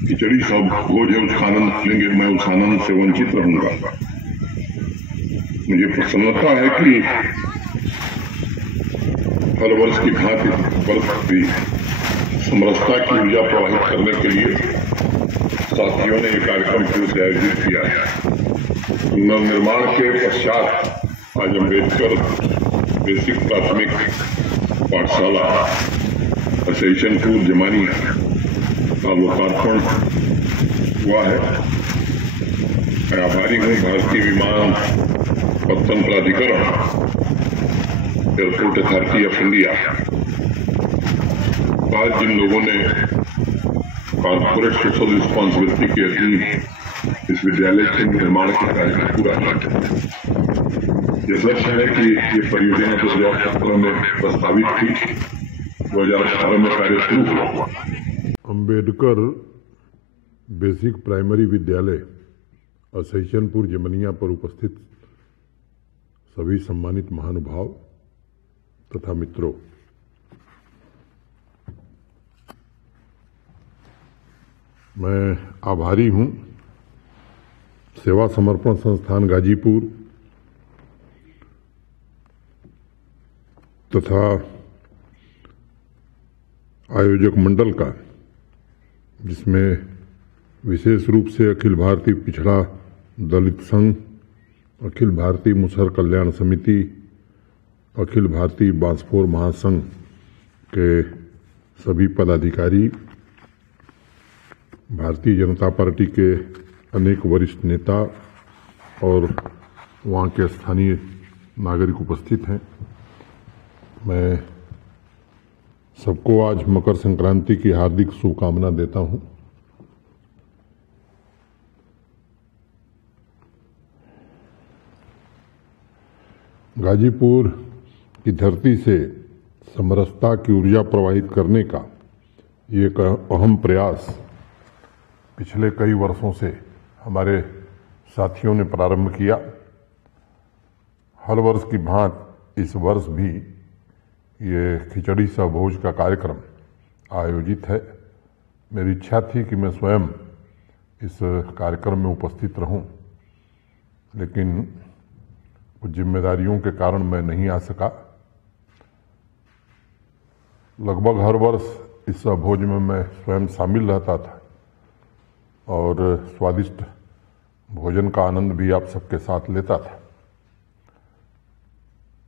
खिचड़ी सब भोज है, उसका आनंद लेंगे, मैं उस आनंद से वंचित रहूंगा। मुझे प्रसन्नता है कि हर वर्ष की भांति वर्ष भी समरसता की ऊर्जा प्रवाहित करने के लिए साथियों ने एक कार्यक्रम फिर से आयोजित किया है। नवनिर्माण के पश्चात आज अम्बेडकर बेसिक प्राथमिक पाठशाला असैशनपुर जमानिया का लोकार्पण हुआ है। मैं आभारी हूँ भारतीय विमान पत्तन प्राधिकरण, एयरपोर्ट अथॉरिटी ऑफ इंडिया, आज जिन लोगों ने कॉर्पोरेट सोशल रिस्पॉन्सिबिलिटी के अधीन इस विद्यालय के निर्माण के कार्य को पूरा किया। यह सच है कि ये परियोजना 2017 में प्रस्तावित थी, 2018 में कार्य शुरू हुआ। अम्बेडकर बेसिक प्राइमरी विद्यालय असैशनपुर जमनिया पर उपस्थित सभी सम्मानित महानुभाव तथा मित्रों, मैं आभारी हूं सेवा समर्पण संस्थान गाजीपुर तथा आयोजक मंडल का, जिसमें विशेष रूप से अखिल भारतीय पिछड़ा दलित संघ, अखिल भारतीय मुसहर कल्याण समिति, अखिल भारतीय बांसफोर महासंघ के सभी पदाधिकारी, भारतीय जनता पार्टी के अनेक वरिष्ठ नेता और वहाँ के स्थानीय नागरिक उपस्थित हैं। मैं सबको आज मकर संक्रांति की हार्दिक शुभकामना देता हूँ। गाजीपुर की धरती से समरसता की ऊर्जा प्रवाहित करने का ये एक अहम प्रयास पिछले कई वर्षों से हमारे साथियों ने प्रारंभ किया। हर वर्ष की भांति इस वर्ष भी ये खिचड़ी सह भोज का कार्यक्रम आयोजित है। मेरी इच्छा थी कि मैं स्वयं इस कार्यक्रम में उपस्थित रहूं, लेकिन कुछ जिम्मेदारियों के कारण मैं नहीं आ सका। लगभग हर वर्ष इस भोज में मैं स्वयं शामिल रहता था और स्वादिष्ट भोजन का आनंद भी आप सबके साथ लेता था।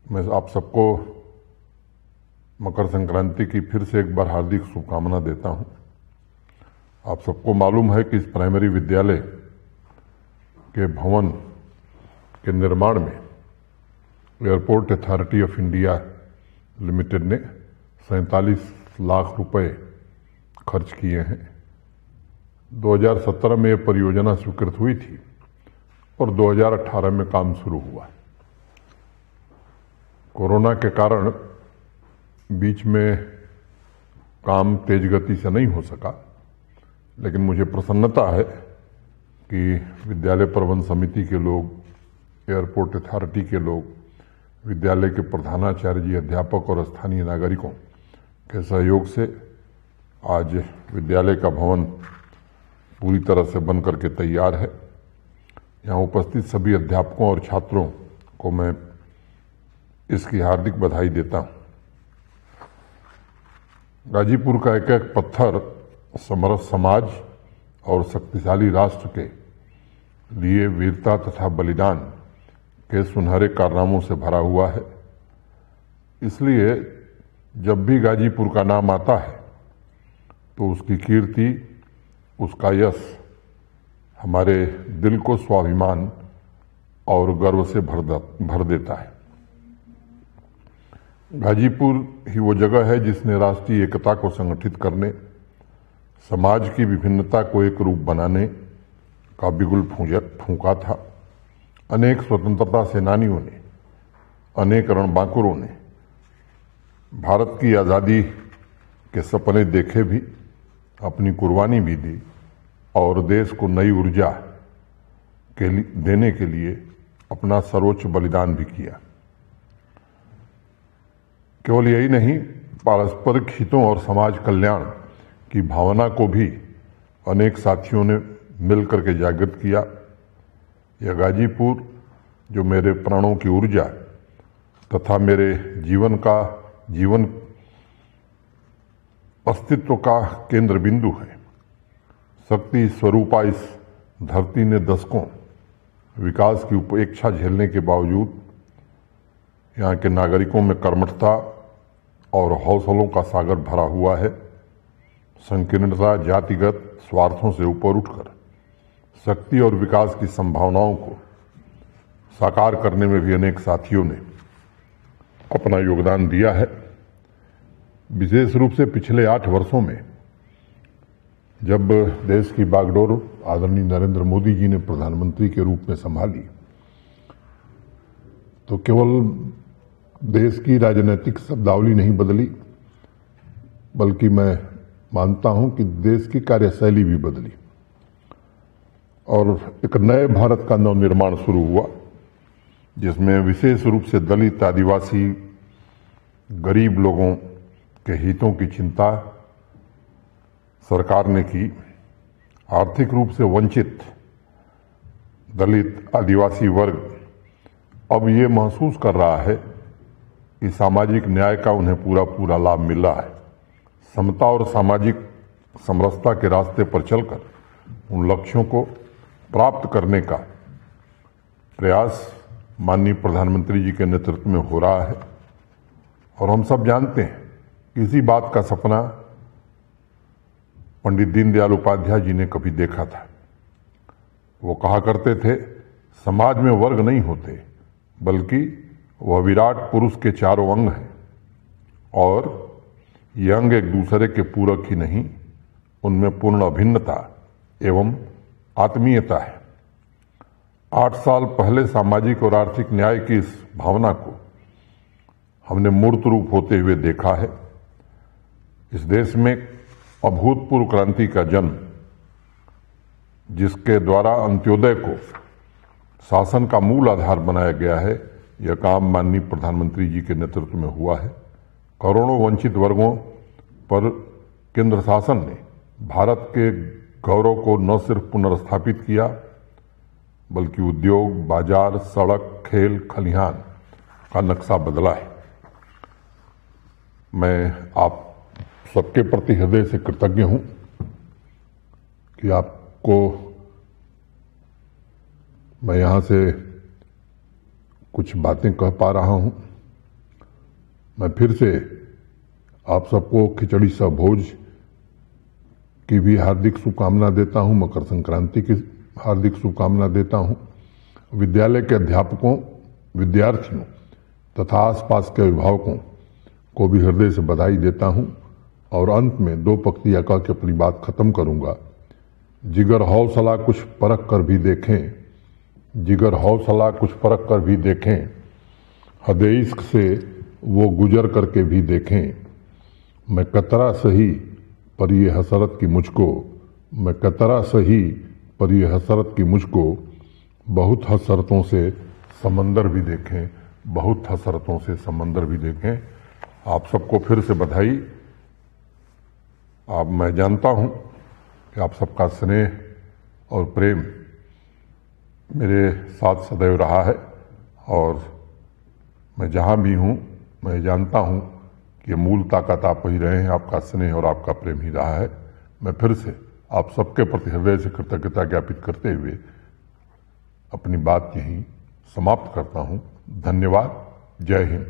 मैं आप सबको मकर संक्रांति की फिर से एक बार हार्दिक शुभकामना देता हूं। आप सबको मालूम है कि इस प्राइमरी विद्यालय के भवन के निर्माण में airport authority of India limited ने 47 लाख रुपए खर्च किए हैं। 2017 में यह परियोजना स्वीकृत हुई थी और 2018 में काम शुरू हुआ। कोरोना के कारण बीच में काम तेज गति से नहीं हो सका, लेकिन मुझे प्रसन्नता है कि विद्यालय प्रबंध समिति के लोग, एयरपोर्ट अथॉरिटी के लोग, विद्यालय के प्रधानाचार्य जी, अध्यापक और स्थानीय नागरिकों के सहयोग से आज विद्यालय का भवन पूरी तरह से बन करके तैयार है। यहाँ उपस्थित सभी अध्यापकों और छात्रों को मैं इसकी हार्दिक बधाई देता हूँ। गाजीपुर का एक एक पत्थर समरस समाज और शक्तिशाली राष्ट्र के लिए वीरता तथा बलिदान के सुनहरे कारनामों से भरा हुआ है। इसलिए जब भी गाजीपुर का नाम आता है तो उसकी कीर्ति, उसका यश हमारे दिल को स्वाभिमान और गर्व से भर देता है। गाजीपुर ही वो जगह है जिसने राष्ट्रीय एकता को संगठित करने, समाज की विभिन्नता को एक रूप बनाने का बिगुल फूंका था। अनेक स्वतंत्रता सेनानियों ने, अनेक रणबांकुरों ने भारत की आज़ादी के सपने देखे भी, अपनी कुर्बानी भी दी और देश को नई ऊर्जा देने के लिए अपना सर्वोच्च बलिदान भी किया। केवल यही नहीं, पारस्परिक हितों और समाज कल्याण की भावना को भी अनेक साथियों ने मिलकर के जागृत किया। यह गाजीपुर जो मेरे प्राणों की ऊर्जा तथा मेरे जीवन अस्तित्व का केंद्र बिंदु है। शक्ति स्वरूपा इस धरती ने दशकों विकास की उपेक्षा झेलने के बावजूद यहाँ के नागरिकों में कर्मठता और हौसलों का सागर भरा हुआ है। संकीर्णता, जातिगत स्वार्थों से ऊपर उठकर शक्ति और विकास की संभावनाओं को साकार करने में भी अनेक साथियों ने अपना योगदान दिया है। विशेष रूप से पिछले 8 वर्षों में जब देश की बागडोर आदरणीय नरेंद्र मोदी जी ने प्रधानमंत्री के रूप में संभाली, तो केवल देश की राजनीतिक शब्दावली नहीं बदली, बल्कि मैं मानता हूं कि देश की कार्यशैली भी बदली और एक नए भारत का नवनिर्माण शुरू हुआ, जिसमें विशेष रूप से दलित, आदिवासी, गरीब लोगों के हितों की चिंता सरकार ने की। आर्थिक रूप से वंचित दलित, आदिवासी वर्ग अब ये महसूस कर रहा है कि सामाजिक न्याय का उन्हें पूरा लाभ मिल रहा है। समता और सामाजिक समरसता के रास्ते पर चलकर उन लक्ष्यों को प्राप्त करने का प्रयास माननीय प्रधानमंत्री जी के नेतृत्व में हो रहा है। और हम सब जानते हैं कि इसी बात का सपना पंडित दीनदयाल उपाध्याय जी ने कभी देखा था। वो कहा करते थे, समाज में वर्ग नहीं होते, बल्कि वह विराट पुरुष के चारों अंग हैं और ये अंग एक दूसरे के पूरक ही नहीं, उनमें पूर्ण अभिन्नता एवं आत्मीयता है। 8 साल पहले सामाजिक और आर्थिक न्याय की इस भावना को हमने मूर्त रूप होते हुए देखा है। इस देश में अभूतपूर्व क्रांति का जन्म, जिसके द्वारा अंत्योदय को शासन का मूल आधार बनाया गया है, यह काम माननीय प्रधानमंत्री जी के नेतृत्व में हुआ है। करोड़ों वंचित वर्गों पर केंद्र शासन ने भारत के गौरव को न सिर्फ पुनर्स्थापित किया, बल्कि उद्योग, बाजार, सड़क, खेल, खलिहान का नक्शा बदला है। मैं आप सबके प्रति हृदय से कृतज्ञ हूं कि आपको मैं यहां से कुछ बातें कह पा रहा हूं। मैं फिर से आप सबको खिचड़ी सा भोज की भी हार्दिक शुभकामना देता हूं, मकर संक्रांति की हार्दिक शुभकामना देता हूं। विद्यालय के अध्यापकों, विद्यार्थियों तथा आसपास के अभिभावकों को भी हृदय से बधाई देता हूं। और अंत में 2 पंक्तियां कह के अपनी बात खत्म करूंगा। जिगर हौसला कुछ परख कर भी देखें, जिगर हौसला कुछ परख कर भी देखें, हद इश्क से वो गुजर करके भी देखें। मैं कतरा सही पर ये हसरत की मुझको, मैं कतरा सही पर ये हसरत की मुझको, बहुत हसरतों से समंदर भी देखें, बहुत हसरतों से समंदर भी देखें। आप सबको फिर से बधाई। अब मैं जानता हूं कि आप सबका स्नेह और प्रेम मेरे साथ सदैव रहा है और मैं जहां भी हूं, मैं जानता हूं कि मूल ताकत आप ही रहे हैं, आपका स्नेह और आपका प्रेम ही रहा है। मैं फिर से आप सबके प्रति हृदय से कृतज्ञता ज्ञापित करते हुए अपनी बात यहीं समाप्त करता हूं। धन्यवाद। जय हिंद।